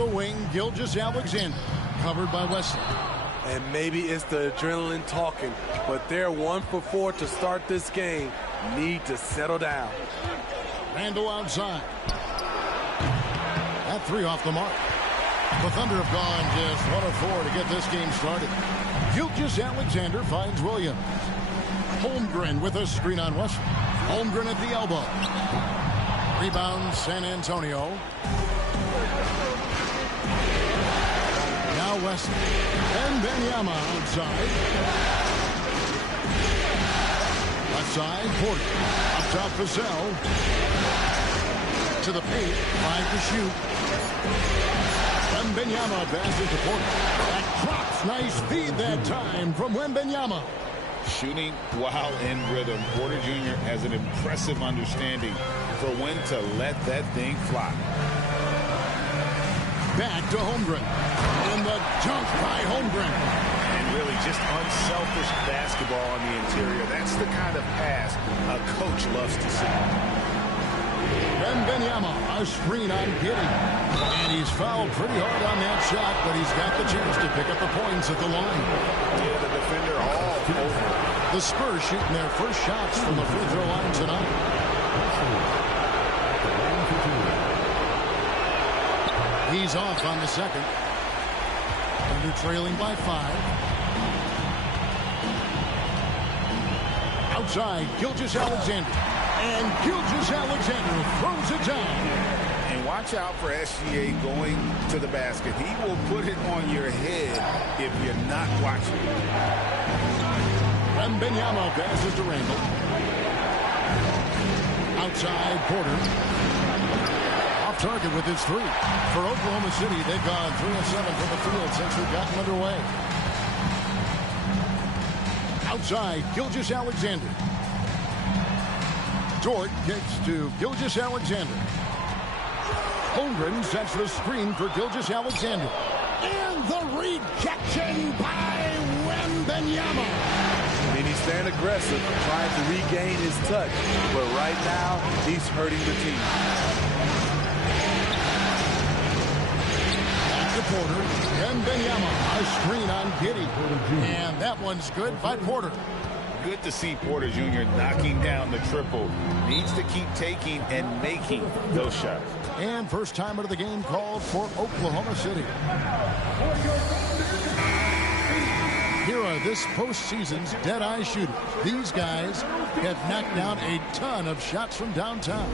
the wing, Gilgeous-Alexander, covered by Wesley. And maybe it's the adrenaline talking, but they're 1 for 4 to start this game. Need to settle down. Randall outside. That 3 off the mark. The Thunder have gone just 1 of 4 to get this game started. Gilgeous-Alexander finds Williams. Holmgren with a screen on Wesley. Holmgren at the elbow. Rebound San Antonio. Now Wesley. Wenbanyama outside. Left side, Porter. Up top, Vassell. To the paint, 5 to shoot. Wenbanyama passes to Porter. That drops. Nice feed that time from Wenbanyama. Shooting while in rhythm. Porter Jr. has an impressive understanding for when to let that thing fly. Back to Holmgren. And the dunk by Holmgren. And really just unselfish basketball on the interior. That's the kind of pass a coach loves to see. Wenbanyama, a screen on Giddey. And he's fouled pretty hard on that shot, but he's got the chance to pick up the points at the line. Yeah, the defender all over. The Spurs shooting their first shots from the free throw line tonight. He's off on the second. Thunder trailing by 5. Outside, Gilgeous-Alexander. And Gilgeous-Alexander throws it down. And watch out for SGA going to the basket. He will put it on your head if you're not watching. Wenbanyama passes to Randall. Outside, Porter. Off target with his 3. For Oklahoma City, they've gone 3 of 7 from the field since we've gotten underway. Outside, Gilgeous-Alexander. Dort gets to Gilgeous-Alexander. Holmgren sets the screen for Gilgeous-Alexander. And the rejection by Wenbanyama. I mean, he's staying aggressive, trying to regain his touch. But right now, he's hurting the team. Back to Porter. Wenbanyama, a screen on Giddey. And that one's good by Porter. Good to see Porter Jr. knocking down the triple. Needs to keep taking and making those shots. And first time out of the game called for Oklahoma City. Here are this postseason's dead-eye shooters. These guys have knocked down a ton of shots from downtown.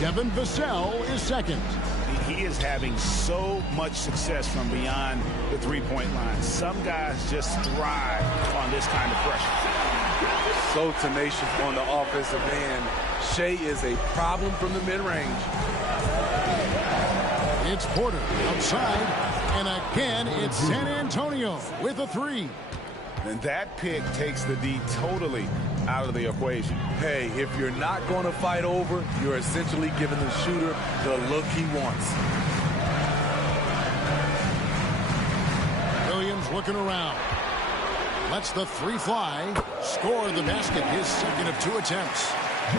Devin Vassell is second. He is having so much success from beyond the three-point line. Some guys just thrive on this kind of pressure. So tenacious on the offensive end. Shea is a problem from the mid-range. It's Porter outside, and again it's San Antonio with a 3. And that pick takes the D totally out of the equation. Hey, if you're not going to fight over, you're essentially giving the shooter the look he wants. Williams looking around. Lets the 3 fly. Score the basket, his second of 2 attempts.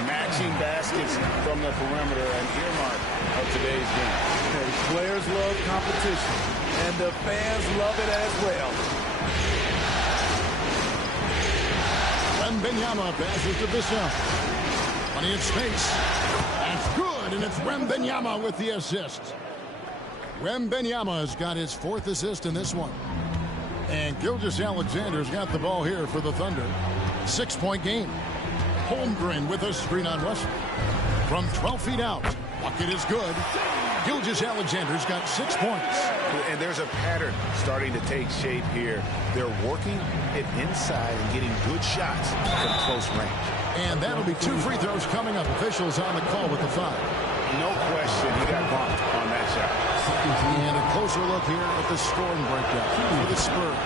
Matching baskets from the perimeter, an earmark of today's game. Hey, players love competition, and the fans love it as well. Wenbanyama passes to Vassell. Plenty of space. That's good, and it's Wenbanyama with the assist. Wenbanyama has got his 4th assist in this one. And Gilgeous-Alexander's got the ball here for the Thunder. 6-point game. Holmgren with a screen on Wesley. From 12 feet out. Bucket is good. Gilgeous-Alexander's got 6 points. And there's a pattern starting to take shape here. They're working it inside and getting good shots from close range. And that'll be 2 free throws coming up. Officials on the call with the foul. No question, he got bumped on that shot. And a closer look here at the scoring breakdown for the Spurs.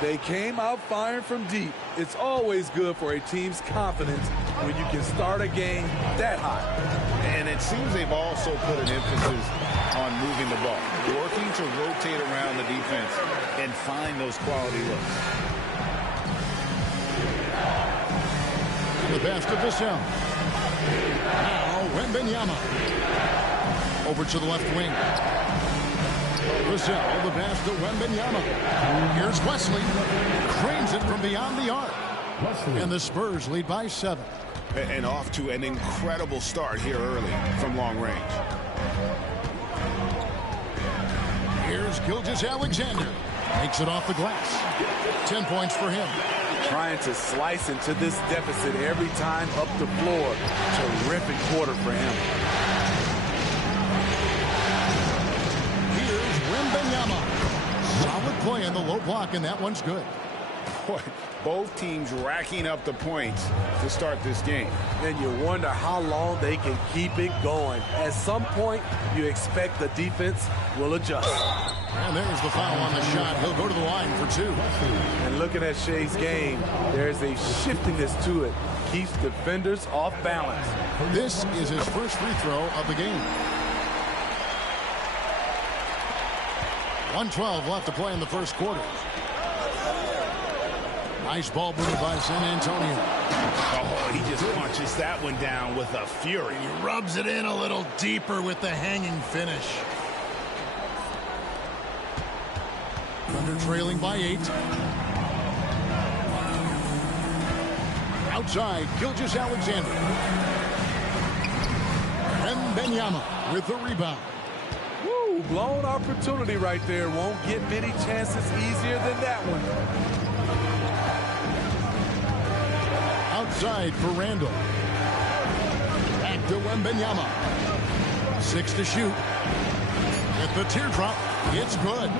They came out firing from deep. It's always good for a team's confidence when you can start a game that high. And it seems they've also put an emphasis on moving the ball, working to rotate around the defense and find those quality looks. The pass to Vassell. Now Wenbanyama. Over to the left wing. Vassell, the pass to Wenbanyama. Here's Wesley. Cranes it from beyond the arc. And the Spurs lead by 7. And off to an incredible start here early from long range. Here's Gilgeous-Alexander. Makes it off the glass. 10 points for him. Trying to slice into this deficit every time up the floor. Terrific quarter for him. Here's Wenbanyama. Solid play in the low block, and that one's good. Boy, both teams racking up the points to start this game. And you wonder how long they can keep it going. At some point, you expect the defense will adjust. And there's the foul on the shot. He'll go to the line for 2. And looking at Shea's game, there's a shiftiness to it. Keeps defenders off balance. This is his first free throw of the game. 1:12 left to play in the first quarter. Nice ball moved by San Antonio. Oh, he just punches that one down with a fury. He rubs it in a little deeper with the hanging finish. Thunder trailing by 8. Outside, Gilgeous-Alexander. Wenbanyama with the rebound. Woo, blown opportunity right there. Won't get many chances easier than that one. Outside for Randall. Back to Wenbanyama. 6 to shoot. With the teardrop, it's good.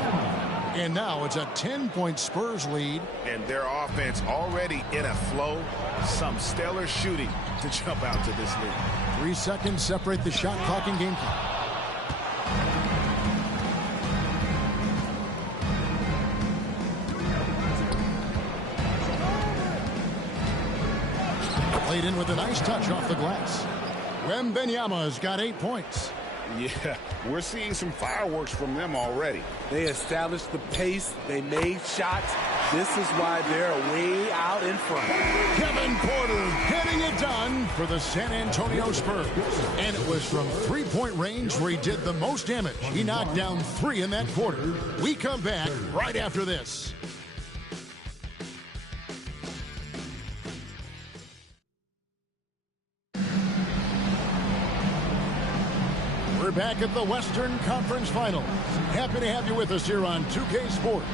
And now it's a 10-point Spurs lead. And their offense already in a flow. Some stellar shooting to jump out to this lead. 3 seconds separate the shot clock and game clock. Played in with a nice touch off the glass. Wenbanyama's got 8 points. Yeah, we're seeing some fireworks from them already. They established the pace. They made shots. This is why they're way out in front. Kevin Porter getting it done for the San Antonio Spurs. And it was from three-point range where he did the most damage. He knocked down 3 in that quarter. We come back right after this. We're back at the Western Conference Finals. Happy to have you with us here on 2K Sports.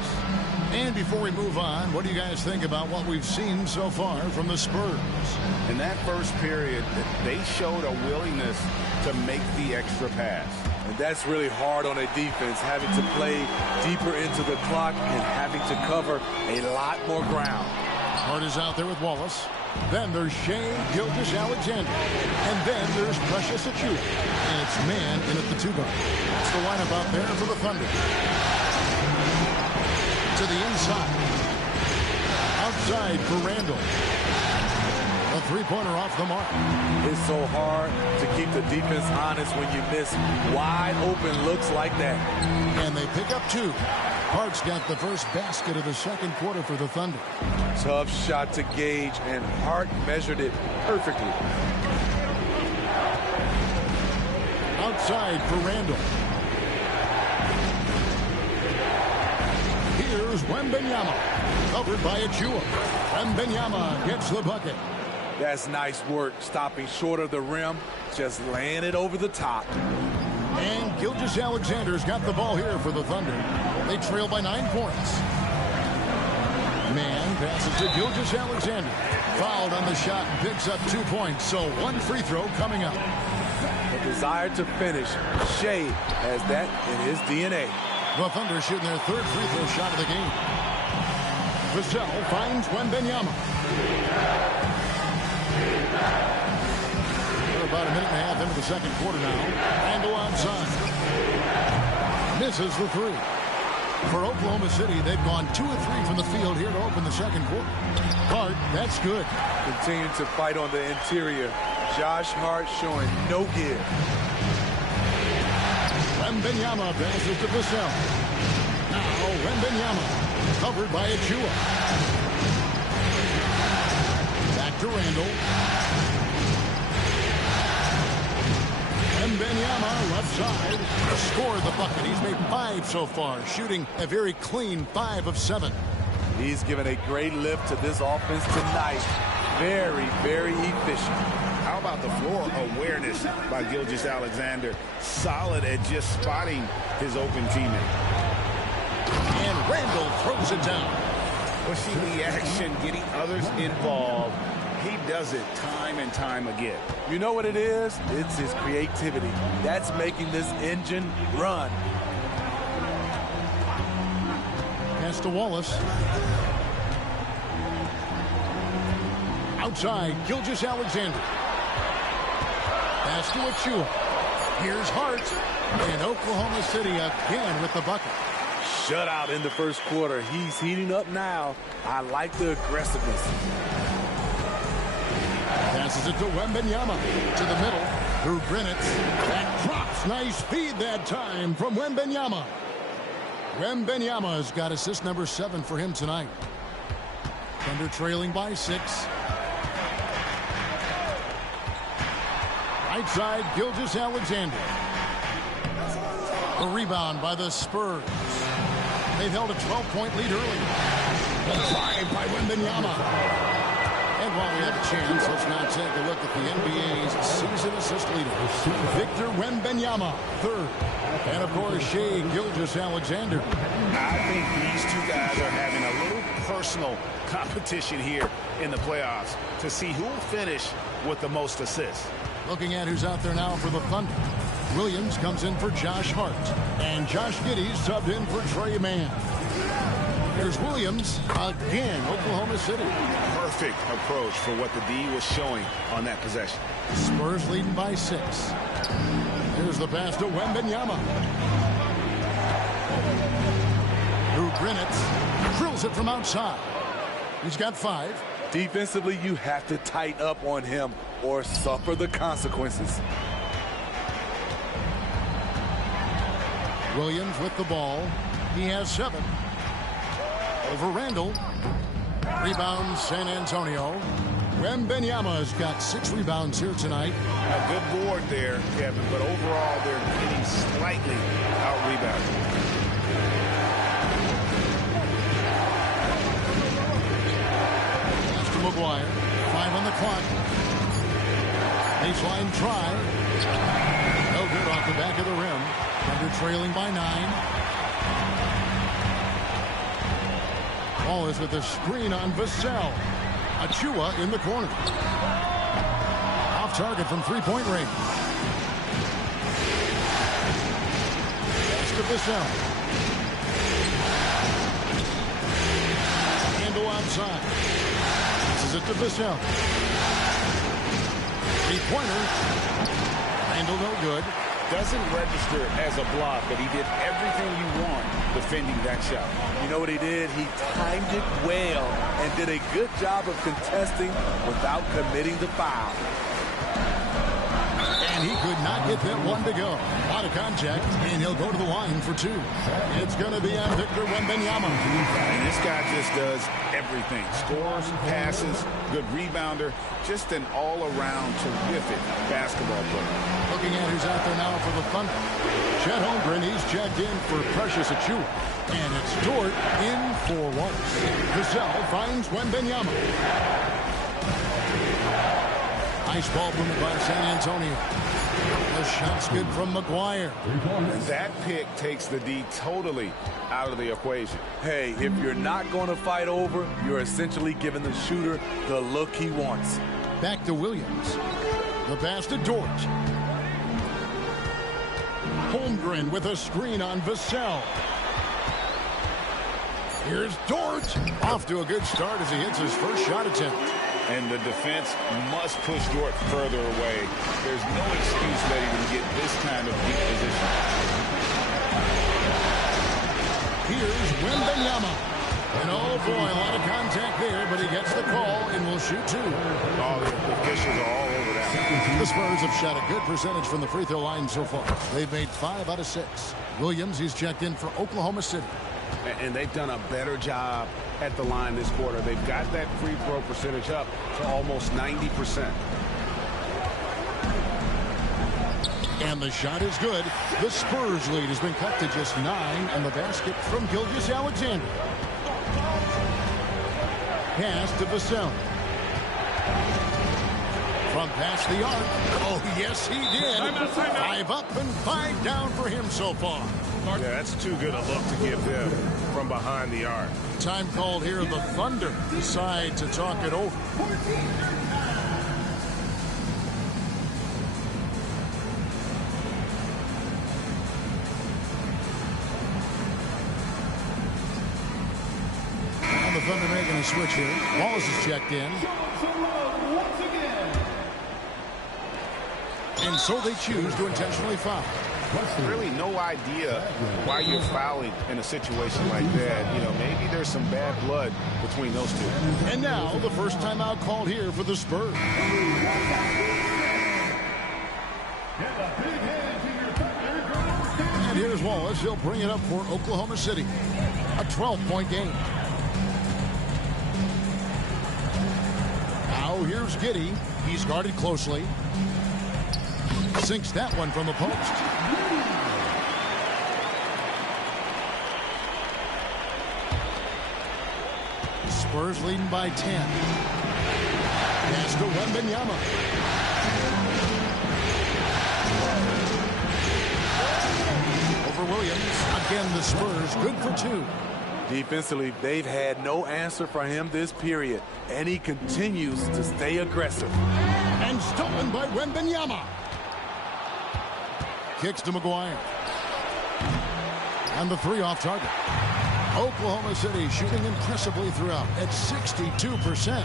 And before we move on, what do you guys think about what we've seen so far from the Spurs? In that first period, they showed a willingness to make the extra pass. And that's really hard on a defense, having to play deeper into the clock and having to cover a lot more ground. Hart is out there with Wallace. Then there's Shea Gilgeous-Alexander. And then there's Precious Achiuwa. And it's man in at the 2 guard. That's the lineup out there for the Thunder. To the inside. Outside for Randall. A 3-pointer off the mark. It's so hard to keep the defense honest when you miss wide open looks like that. And they pick up 2. Hart's got the first basket of the second quarter for the Thunder. Tough shot to gauge, and Hart measured it perfectly. Outside for Randall. Here's Wenbanyama. Covered by Achiuwa. Wenbanyama gets the bucket. That's nice work, stopping short of the rim, just laying it over the top. And Gilgeous-Alexander's got the ball here for the Thunder. They trail by 9 points. Man passes to Gilgeous-Alexander. Fouled on the shot and picks up 2 points. So 1 free throw coming up. The desire to finish. Shea has that in his DNA. The Thunder shooting their 3rd free throw shot of the game. Vassell finds Wenbanyama. We're about a minute and a half into the second quarter now. Randall outside. Misses the 3. For Oklahoma City, they've gone 2 of 3 from the field here to open the second quarter. Hart, that's good. Continuing to fight on the interior. Josh Hart showing no give. Wenbanyama passes to Vassell. Now Wenbanyama covered by Achiuwa. Back to Randall. Wenbanyama left side scored the bucket. He's made 5 so far, shooting a very clean 5 of 7. He's given a great lift to this offense tonight. Very, very efficient. How about the floor awareness by Gilgeous-Alexander? Solid at just spotting his open teammate. And Randall throws it down. Pushing the action, getting others involved. He does it time and time again. You know what it is? It's his creativity. That's making this engine run. Pass to Wallace. Outside, Gilgeous-Alexander. Pass to Achua. Here's Hart. And Oklahoma City again with the bucket. Shutout in the first quarter. He's heating up now. I like the aggressiveness. Passes it to Wenbanyama. To the middle. Through Grinitz. That drops. Nice feed that time from Wenbanyama. Wenbanyama's got assist number 7 for him tonight. Thunder trailing by 6. Right side, Gilgeous-Alexander. A rebound by the Spurs. They've held a 12-point lead early. A drive by Wenbanyama. And while we have a chance, let's now take a look at the NBA's season assist leader. Victor Wenbanyama, 3rd. And, of course, Shai Gilgeous-Alexander. I think these two guys are having a little personal competition here in the playoffs to see who will finish with the most assists. Looking at who's out there now for the Thunder. Williams comes in for Josh Hart. And Josh Giddey's subbed in for Trey Mann. Here's Williams again, Oklahoma City. Perfect approach for what the D was showing on that possession. Spurs leading by 6. Here's the pass to Wenbanyama. Through Grinitz. Drills it from outside. He's got 5. Defensively, you have to tighten up on him or suffer the consequences. Williams with the ball. He has 7. Over Randall. Rebound San Antonio. Wenbanyama's got 6 rebounds here tonight. A good board there, Kevin, but overall they're getting slightly out-rebounded. McGuire, 5 on the clock. Baseline try. No good off the back of the rim. Thunder trailing by 9. Wallace with a screen on Vassell. Achua in the corner. Off target from 3-point range. Pass to Vassell. Handle outside. Passes it to Vassell. 3-pointer. Handle no good. Doesn't register as a block, but he did everything you want defending that shot. You know what he did? He timed it well and did a good job of contesting without committing the foul. And he could not get that one to go. Out of contact, and he'll go to the line for 2. It's going to be on Victor Wenbanyama. And this guy just does everything. Scores, passes, good rebounder, just an all-around terrific basketball player. Looking at who's out there now for the Thunder. Chet Holmgren, he's checked in for Precious Achua. And it's Dort in for Wallace. Vassell finds Wenbanyama. Nice ball movement by San Antonio. The shot's good from McGuire. That pick takes the D totally out of the equation. Hey, if you're not going to fight over, you're essentially giving the shooter the look he wants. Back to Williams. The pass to Dort. Holmgren with a screen on Vassell. Here's Dort. Off to a good start as he hits his first shot attempt. And the defense must push Dort further away. There's no excuse letting him get this kind of deep position. Here's Wenbanyama. And oh boy, a lot of contact there, but he gets the call and will shoot 2. Oh, the officials are all over that. The Spurs have shot a good percentage from the free throw line so far. They've made 5 out of 6. Williams, he's checked in for Oklahoma City. And they've done a better job at the line this quarter. They've got that free throw percentage up to almost 90%. And the shot is good. The Spurs lead has been cut to just 9, and the basket from Gilgeous-Alexander. Pass to Vassell. From past the arc. Oh, yes, he did. 5 up and 5 down for him so far. Yeah, that's too good a look to give them from behind the arc. Time called here. The Thunder decide to talk it over. And the Thunder making a switch here. Wallace is checked in. And so they choose to intentionally foul. Really no idea why you're fouling in a situation like that. You know, maybe there's some bad blood between those two. And now the first timeout called here for the Spurs. And here's Wallace. He'll bring it up for Oklahoma City. A 12-point game. Now here's Giddey. He's guarded closely. Sinks that one from the post. Spurs leading by 10. Pass to Wenbanyama. Over Williams. Again, the Spurs good for 2. Defensively, they've had no answer for him this period, and he continues to stay aggressive. And stolen by Wenbanyama. Kicks to McGuire. And the 3 off target. Oklahoma City shooting impressively throughout at 62%.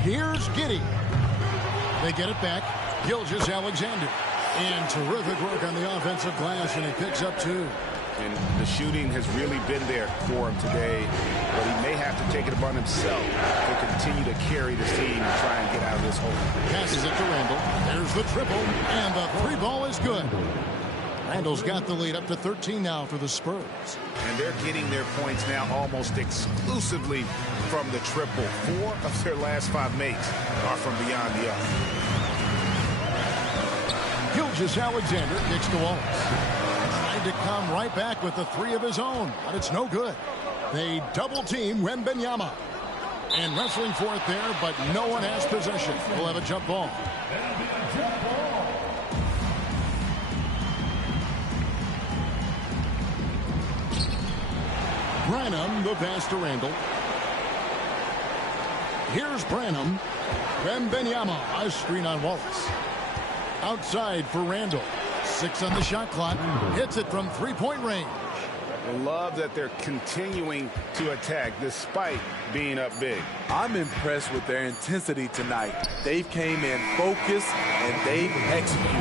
Here's Giddey. They get it back. Gilgeous-Alexander. And terrific work on the offensive glass, and he picks up 2. And the shooting has really been there for him today, but he may have to take it upon himself to continue to carry the team and try and get out of this hole. Passes it to Randall. There's the triple, and the 3 ball is good. Randall's got the lead up to 13 now for the Spurs. And they're getting their points now almost exclusively from the triple. 4 of their last 5 makes are from beyond the arc. Gilgeous-Alexander kicks to Wallace. Trying to come right back with the 3 of his own, but it's no good. They double team Wenbanyama. And wrestling for it there, but no one has possession. We'll have a jump ball. Branham, the pass to Randall. Here's Branham. Wenbanyama, a screen on Wallace. Outside for Randall. 6 on the shot clock. Hits it from 3-point range. I love that they're continuing to attack despite being up big. I'm impressed with their intensity tonight. They've came in focused and they've executed.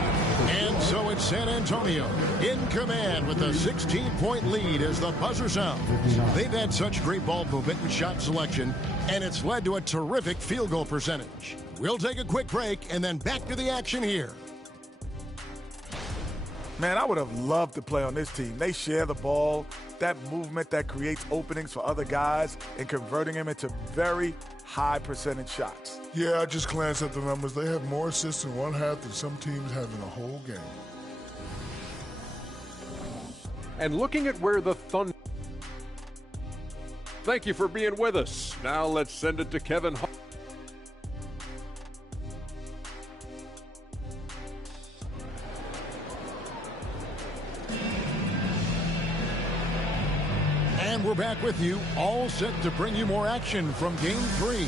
And so it's San Antonio in command with a 16-point lead as the buzzer sounds. They've had such great ball movement and shot selection, and it's led to a terrific field goal percentage. We'll take a quick break and then back to the action here. Man, I would have loved to play on this team. They share the ball, that movement that creates openings for other guys and converting them into very high percentage shots. Yeah, I just glanced at the numbers. They have more assists in one half than some teams have in a whole game. And looking at where the Thunder... Thank you for being with us. Now let's send it to Kevin Hart. And we're back with you, all set to bring you more action from Game 3.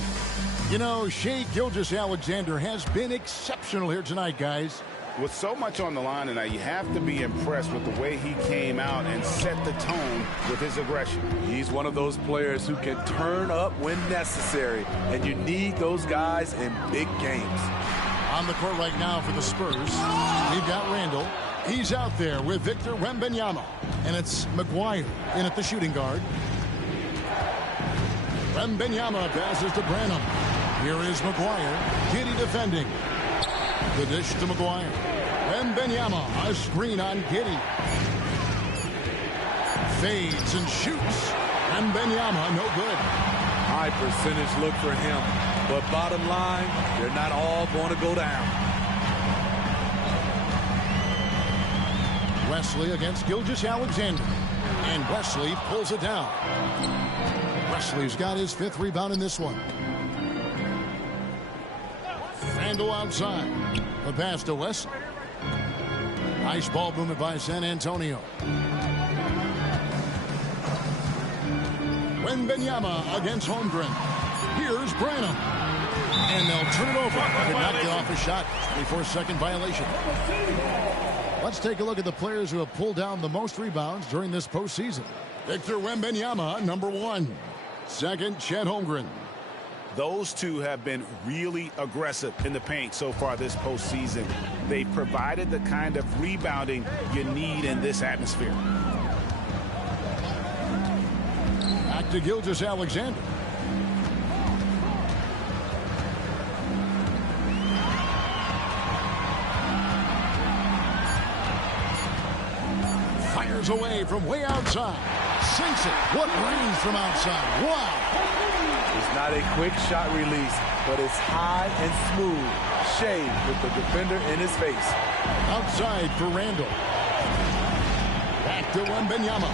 You know, Shai Gilgeous-Alexander has been exceptional here tonight, guys. With so much on the line tonight, you have to be impressed with the way he came out and set the tone with his aggression. He's one of those players who can turn up when necessary, and you need those guys in big games. On the court right now for the Spurs, we've got Randall. He's out there with Victor Wembanyama, and it's McGuire in at the shooting guard. Wembanyama passes to Branham. Here is McGuire. Giddey defending. The dish to McGuire. Wembanyama, a screen on Giddey. Fades and shoots. Wembanyama, no good. High percentage look for him, but bottom line, they're not all going to go down. Wesley against Gilgeous-Alexander. And Wesley pulls it down. Wesley's got his 5th rebound in this one. Randall outside. The pass to Wesley. Nice ball movement by San Antonio. Wenbanyama against Holmgren. Here's Branham. And they'll turn it over. Could not get off a shot. 24-second violation. Let's take a look at the players who have pulled down the most rebounds during this postseason. Victor Wenbanyama, number 1. Second, Chet Holmgren. Those two have been really aggressive in the paint so far this postseason. They've provided the kind of rebounding you need in this atmosphere. Back to Gilgeous-Alexander. Fires away from way outside. Sinks it. What range from outside. Wow. It's not a quick shot release, but it's high and smooth. Shea with the defender in his face. Outside for Randall. Back to Wenbanyama.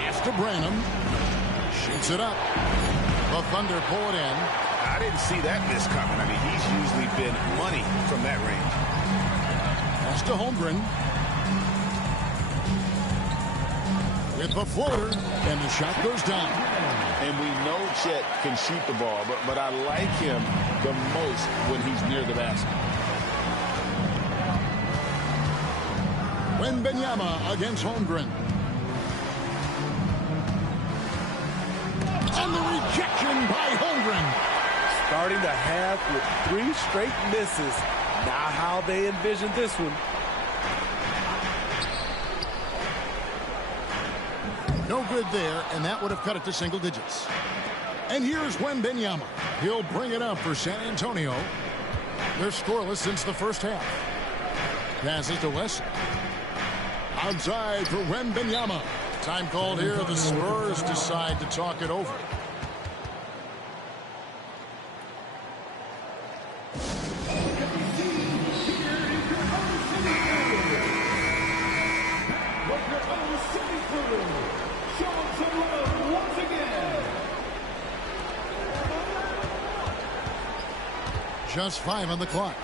Pass to Branham. Shoots it up. The Thunder pull it in. I didn't see that miss coming. I mean, he's usually been money from that range. Pass to Holmgren. With the floater, and the shot goes down. And we know Chet can shoot the ball, but I like him the most when he's near the basket. Wenbanyama against Holmgren. And the rejection by Holmgren. Starting the half with 3 straight misses. Now how they envision this one. No good there, and that would have cut it to single digits. And here's Wenbanyama. He'll bring it up for San Antonio. They're scoreless since the first half. Passes to Wesley. Outside for Wenbanyama. Time called here. The Spurs decide to talk it over. Just 5 on the clock.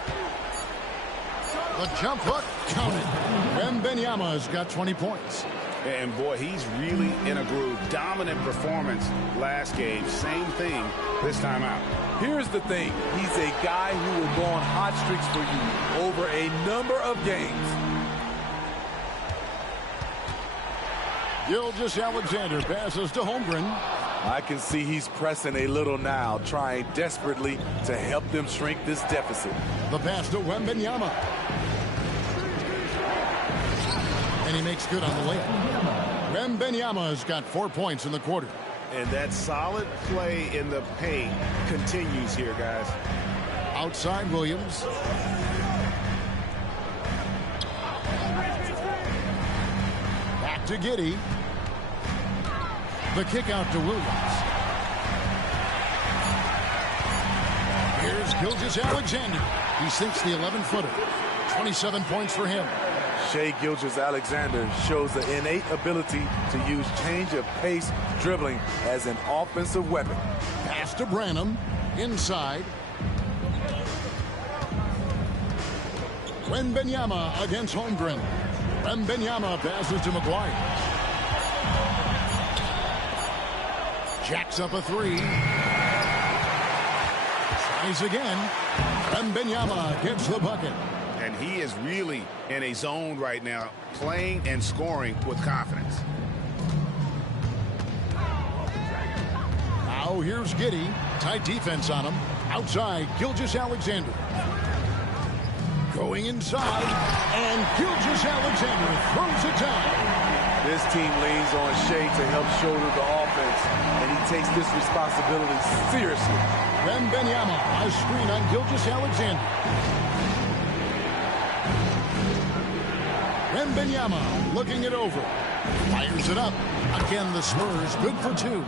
The jump hook counted. Wenbanyama's got 20 points. And boy, he's really in a groove. Dominant performance last game. Same thing this time out. Here's the thing. He's a guy who will go on hot streaks for you over a number of games. Gilgeous-Alexander passes to Holmgren. I can see he's pressing a little now, trying desperately to help them shrink this deficit. The pass to Wenbanyama. And he makes good on the layup. Wenbanyama's got 4 points in the quarter. And that solid play in the paint continues here, guys. Outside Williams. Back to Giddey. The kick out to Williams. Here's Gilgeous-Alexander. He sinks the 11-footer. 27 points for him. Shai Gilgeous-Alexander shows the innate ability to use change of pace dribbling as an offensive weapon. Pass to Branham. Inside. Wenbanyama against Holmgren. Wenbanyama passes to McGuire. Jacks up a 3. Tries again. Wenbanyama gets the bucket. And he is really in a zone right now, playing and scoring with confidence. Now here's Giddey. Tight defense on him. Outside, Gilgeous-Alexander. Going inside, and Gilgeous-Alexander throws it down. This team leans on Shai to help shoulder the offense, and he takes this responsibility seriously. Wenbanyama, a screen on Gilgeous-Alexander. Wenbanyama looking it over. Fires it up. Again, the Spurs good for 2.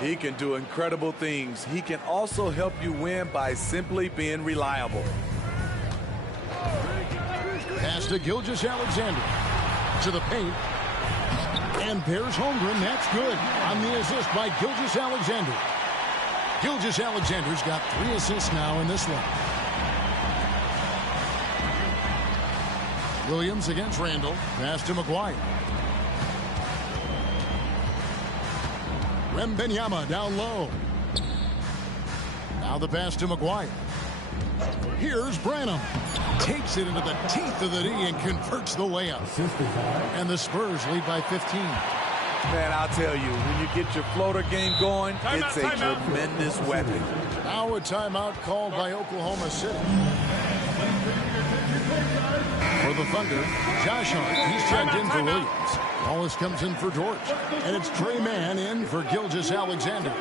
He can do incredible things. He can also help you win by simply being reliable. to Gilgeous-Alexander. To the paint. And there's Holmgren. That's good on the assist by Gilgeous-Alexander. Gilgeous-Alexander's got 3 assists now in this one. Williams against Randall. Pass to McGuire. Wenbanyama down low. Now the pass to McGuire. Here's Branham. Takes it into the teeth of the D and converts the layup. And the Spurs lead by 15. Man, I'll tell you, when you get your floater game going, it's a tremendous weapon. Now a timeout called by Oklahoma City. For the Thunder, Josh Hart. He's checked in for Williams. Wallace comes in for George. And it's Trey Mann in for Gilgeous-Alexander.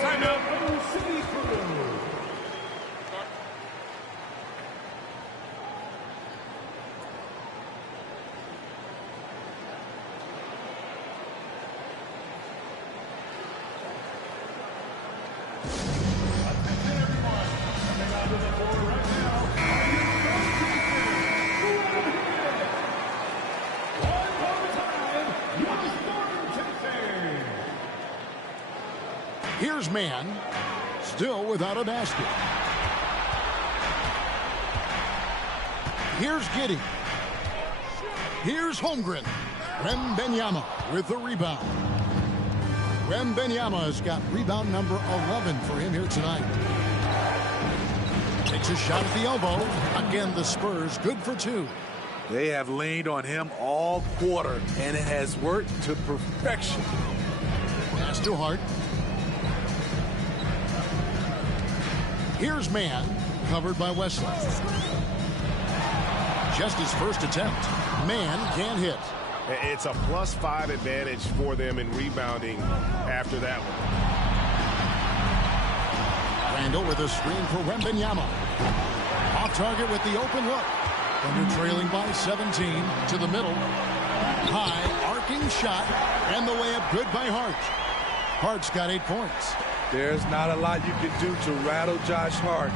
Timeout. Here's Mann, still without a basket. Here's Giddey. Here's Holmgren. Wenbanyama with the rebound. Wenbanyama's got rebound number 11 for him here tonight. Takes a shot at the elbow. Again, the Spurs good for 2. They have leaned on him all quarter, and it has worked to perfection. Pass to Hart. Here's Mann, covered by Wesley. Just his first attempt. Mann can't hit. It's a +5 advantage for them in rebounding after that one. Randall with a screen for Wenbanyama. Off target with the open look. Thunder trailing by 17 to the middle. High arcing shot, and the layup good by Hart. Hart's got 8 points. There's not a lot you can do to rattle Josh Hart,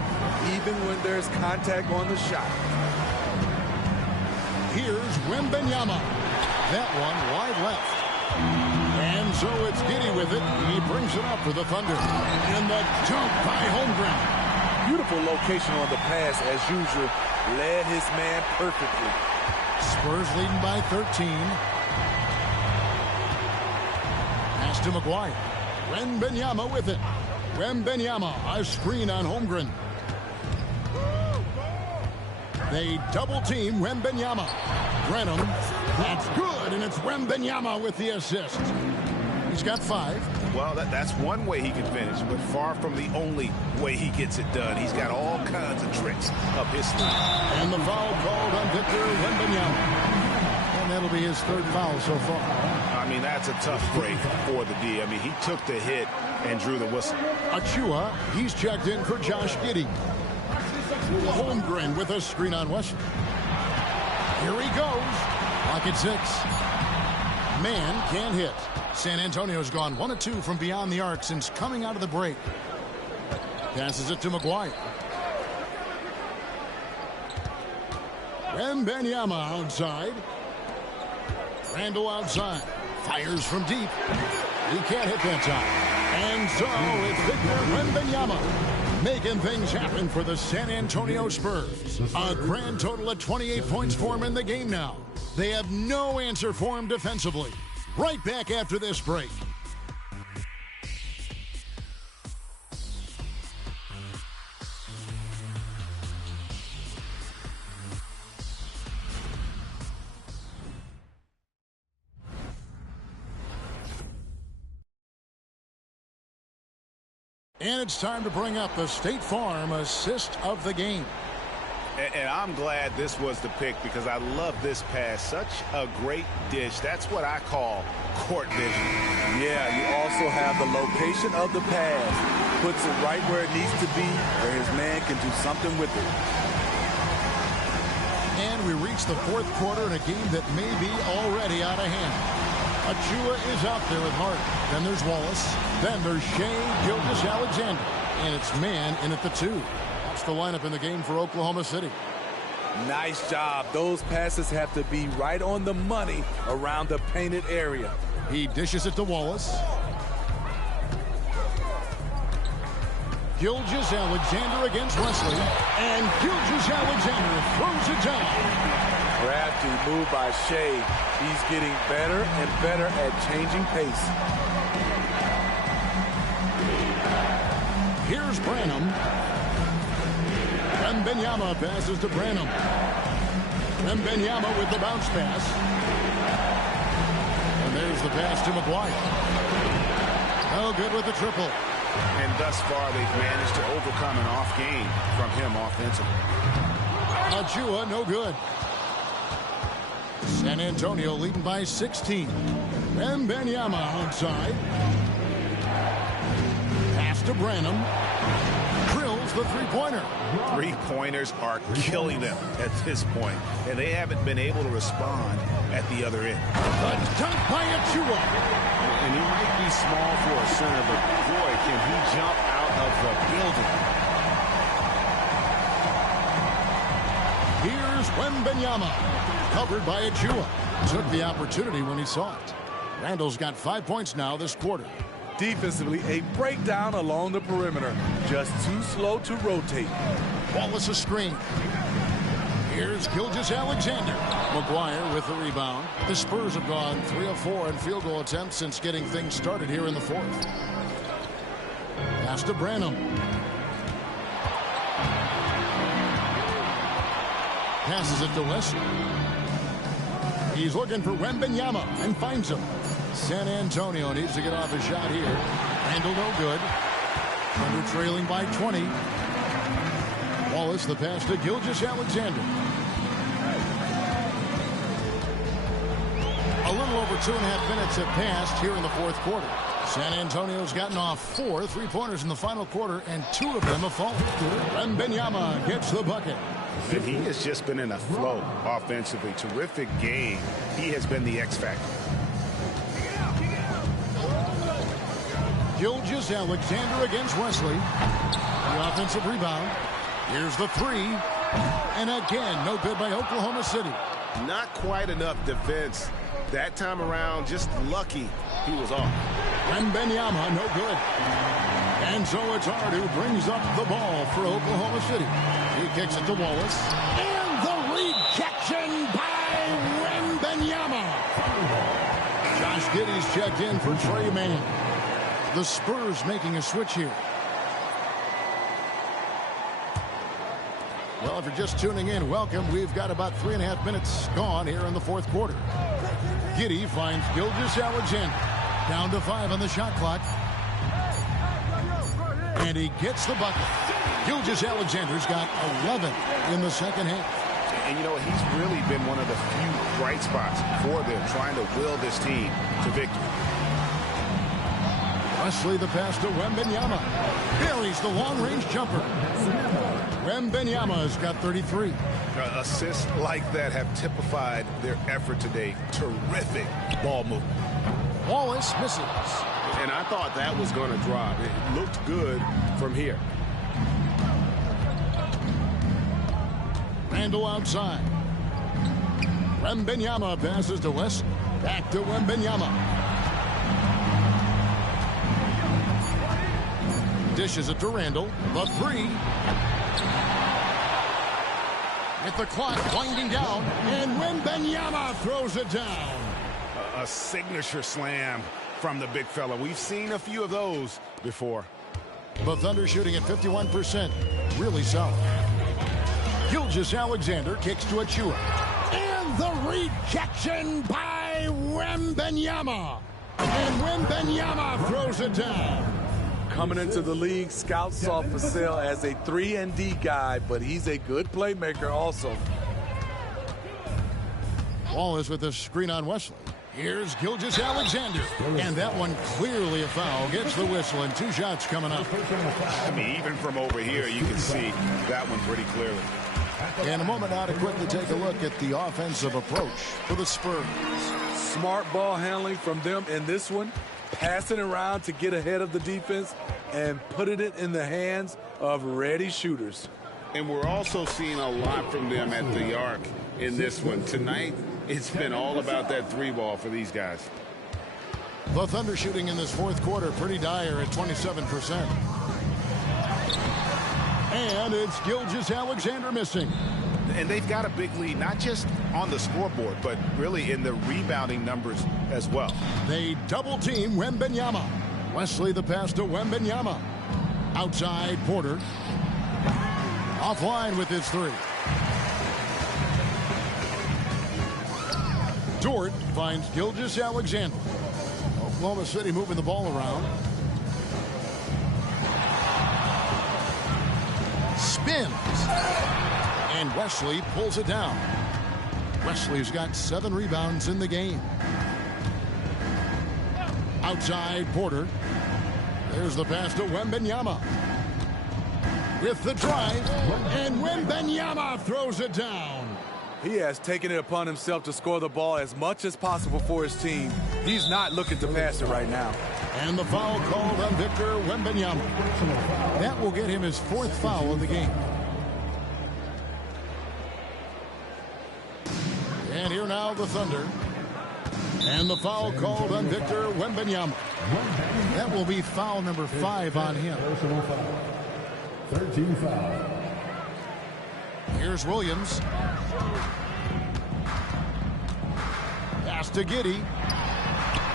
even when there's contact on the shot. Here's Wenbanyama. That one wide left. And so it's Giddey with it. He brings it up for the Thunder. And the jump by Holmgren. Beautiful location on the pass, as usual. Led his man perfectly. Spurs leading by 13. Pass to McGuire. Wenbanyama with it. Wenbanyama, a screen on Holmgren. They double team Wenbanyama. Branham, that's good, and it's Wenbanyama with the assist. He's got 5. Well, that's one way he can finish, but far from the only way he gets it done. He's got all kinds of tricks up his sleeve. And the foul called on Victor Wenbanyama. And that'll be his 3rd foul so far. I mean, that's a tough break for the D. I mean, he took the hit and drew the whistle. Achua, he's checked in for Josh Giddey. Holmgren with a screen on Wesley. Here he goes. Clock at 6. Mann can't hit. San Antonio's gone 1 of 2 from beyond the arc since coming out of the break. Passes it to McGuire. Wenbanyama outside. Randall outside. Fires from deep. He can't hit that time. And so it's Victor Wenbanyama making things happen for the San Antonio Spurs. A grand total of 28 points for him in the game now. They have no answer for him defensively. Right back after this break. And it's time to bring up the State Farm assist of the game. And I'm glad this was the pick because I love this pass. Such a great dish. That's what I call court vision. Yeah, you also have the location of the pass. Puts it right where it needs to be, where his man can do something with it. And we reach the 4th quarter in a game that may be already out of hand. Achua is out there with Hart. Then there's Wallace. Then there's Shea Gilgeous-Alexander. And it's man in at the 2. That's the lineup in the game for Oklahoma City. Nice job. Those passes have to be right on the money around the painted area. He dishes it to Wallace. Gilgeous-Alexander against Wesley. And Gilgeous-Alexander throws it down. Crafty move by Shea. He's getting better and better at changing pace. Here's Branham. Wenbanyama passes to Branham. Wenbanyama with the bounce pass. And there's the pass to McGuire. No good with the triple. And thus far, they've managed to overcome an off game from him offensively. Achua, no good. San Antonio leading by 16. Wenbanyama outside. Pass to Branham. Drills the three-pointer. Three-pointers are killing them at this point, and they haven't been able to respond at the other end. A dunk by Achua. And he might be small for a center, but boy, can he jump out of the building. Here's Wenbanyama. Covered by Achua. Took the opportunity when he saw it. Randall's got 5 points now this quarter. Defensively, a breakdown along the perimeter. Just too slow to rotate. Wallace a screen. Here's Gilgeous-Alexander. McGuire with the rebound. The Spurs have gone 3 of 4 in field goal attempts since getting things started here in the 4th. Pass to Branham. Passes it to Wesley. He's looking for Wenbanyama and finds him. San Antonio needs to get off a shot here. Randall no good. Under trailing by 20. Wallace the pass to Gilgeous-Alexander. A little over 2.5 minutes have passed here in the 4th quarter. San Antonio's gotten off 4 3-pointers in the final quarter, and 2 of them have fallen. Wenbanyama gets the bucket. And he has just been in a flow offensively. Terrific game. He has been the X factor. Gilgeous-Alexander against Wesley. The offensive rebound. Here's the 3. And again, no good by Oklahoma City. Not quite enough defense. That time around, just lucky he was off. Wenbanyama, no good. And so it's Hart who brings up the ball for Oklahoma City. He kicks it to Wallace. And the rejection by Wenbanyama. Josh Giddey's checked in for Trey Mann. The Spurs making a switch here. Well, if you're just tuning in, welcome. We've got about 3.5 minutes gone here in the 4th quarter. Giddey finds Gilgeous-Alexander. Down to 5 on the shot clock. And he gets the bucket. Gilgeous-Alexander's got 11 in the second half. And, you know, he's really been one of the few bright spots for them, trying to will this team to victory. Wesley the pass to Wenbanyama. Buries the long-range jumper. Wenbanyama's got 33. Assists like that have typified their effort today. Terrific ball movement. Wallace misses. And I thought that was going to drop. It looked good from here. Randall outside. Wenbanyama passes to West. Back to Wenbanyama. Dishes it to Randall. The 3. With the clock winding down. And Wenbanyama throws it down. A signature slam from the big fella. We've seen a few of those before. The Thunder shooting at 51%. Really solid. Gilgeous-Alexander kicks to Achua. And the rejection by Wenbanyama. And Wenbanyama throws it down. Coming into the league, scouts saw Vassell as a 3-and-D guy, but he's a good playmaker also. Wallace with the screen on Wesley. Here's Gilgeous-Alexander. And that one clearly a foul. Gets the whistle, and 2 shots coming up. I mean, even from over here, you can see that one pretty clearly. In a moment now to quickly take a look at the offensive approach for the Spurs. Smart ball handling from them in this one, passing around to get ahead of the defense and putting it in the hands of ready shooters. And we're also seeing a lot from them at the arc in this one. Tonight, it's been all about that three ball for these guys. The Thunder shooting in this fourth quarter pretty dire at 27%. And it's Gilgeous-Alexander missing. And they've got a big lead, not just on the scoreboard, but really in the rebounding numbers as well. They double team Wenbanyama. Wesley the pass to Wenbanyama. Outside Porter. Offline with his three. Dort finds Gilgeous-Alexander. Oklahoma City moving the ball around. Spins. And Wesley pulls it down. Wesley's got 7 rebounds in the game. Outside Porter. There's the pass to Wenbanyama. With the drive, and Wenbanyama throws it down. He has taken it upon himself to score the ball as much as possible for his team. He's not looking to pass it right now. And the foul called on Victor Wenbanyama. That will get him his 4th foul of the game. And here now the Thunder. And the foul called on Victor Wenbanyama. That will be foul number 5 on him. 13 foul. Here's Williams. Pass to Giddey.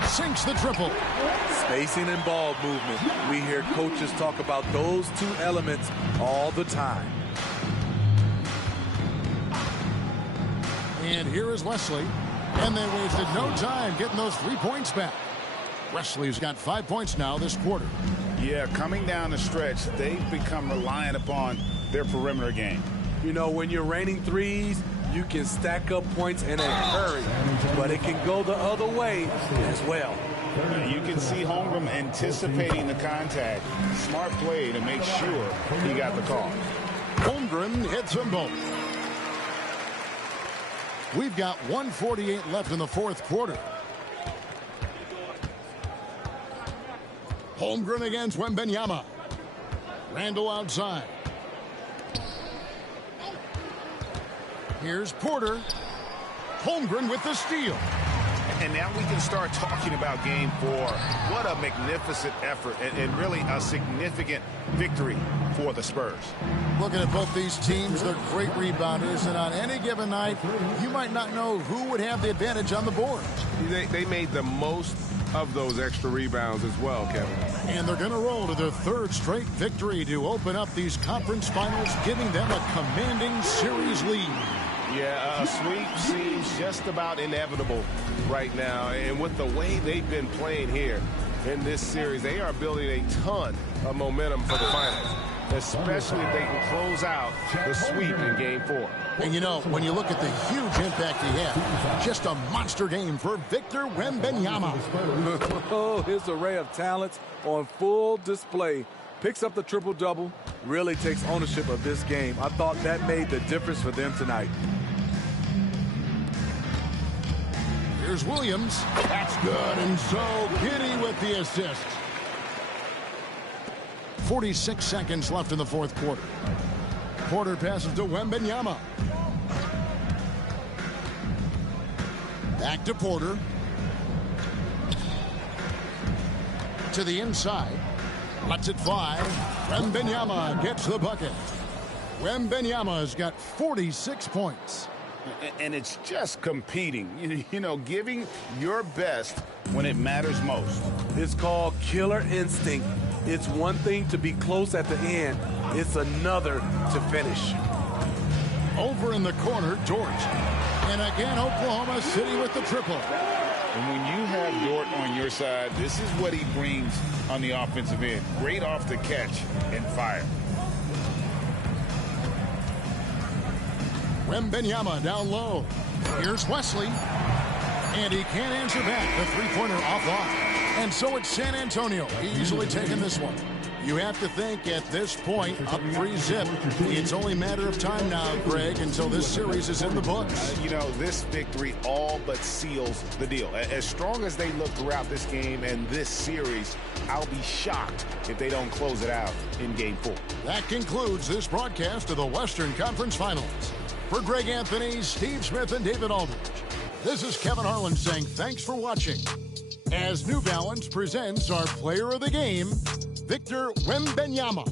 Sinks the triple. Spacing and ball movement. We hear coaches talk about those 2 elements all the time. And here is Wesley. And they wasted no time getting those 3 points back. Wesley's got 5 points now this quarter. Yeah, coming down the stretch, they've become reliant upon their perimeter game. You know, when you're raining threes, you can stack up points in a hurry, but it can go the other way as well. You can see Holmgren anticipating the contact. Smart play to make sure he got the call. Holmgren hits them both. We've got 1:48 left in the fourth quarter. Holmgren against Wenbanyama. Randall outside. Here's Porter. Holmgren with the steal. And now we can start talking about game 4. What a magnificent effort and really a significant victory for the Spurs. Looking at both these teams, they're great rebounders, and on any given night, you might not know who would have the advantage on the board. They made the most of those extra rebounds as well, Kevin. And they're going to roll to their 3rd straight victory to open up these conference finals, giving them a commanding series lead. Yeah, a sweep seems just about inevitable right now. And with the way they've been playing here in this series, they are building a ton of momentum for the finals, especially if they can close out the sweep in game 4. And you know, when you look at the huge impact he had, just a monster game for Victor Wenbanyama. Oh, his array of talents on full display. Picks up the triple-double, really takes ownership of this game. I thought that made the difference for them tonight. Here's Williams. That's good, and so Giddey with the assist. 46 seconds left in the fourth quarter. Porter passes to Wenbanyama. Back to Porter. To the inside. Lets it fly. Wenbanyama gets the bucket. Wenbanyama's got 46 points. And it's just competing, you know, giving your best when it matters most. It's called killer instinct. It's one thing to be close at the end. It's another to finish. Over in the corner, Dort. And again, Oklahoma City with the triple. And when you have Dort on your side, this is what he brings on the offensive end. Great off the catch and fire. Wenbanyama down low. Here's Wesley. And he can't answer back. The three-pointer offline. And so it's San Antonio easily taking this one. You have to think at this point, up 3-zip, it's only a matter of time now, Greg, until this series is in the books. You know, this victory all but seals the deal. As strong as they look throughout this game and this series, I'll be shocked if they don't close it out in Game 4. That concludes this broadcast of the Western Conference Finals. For Greg Anthony, Steve Smith, and David Aldridge, this is Kevin Harlan saying thanks for watching as New Balance presents our player of the game, Victor Wenbanyama.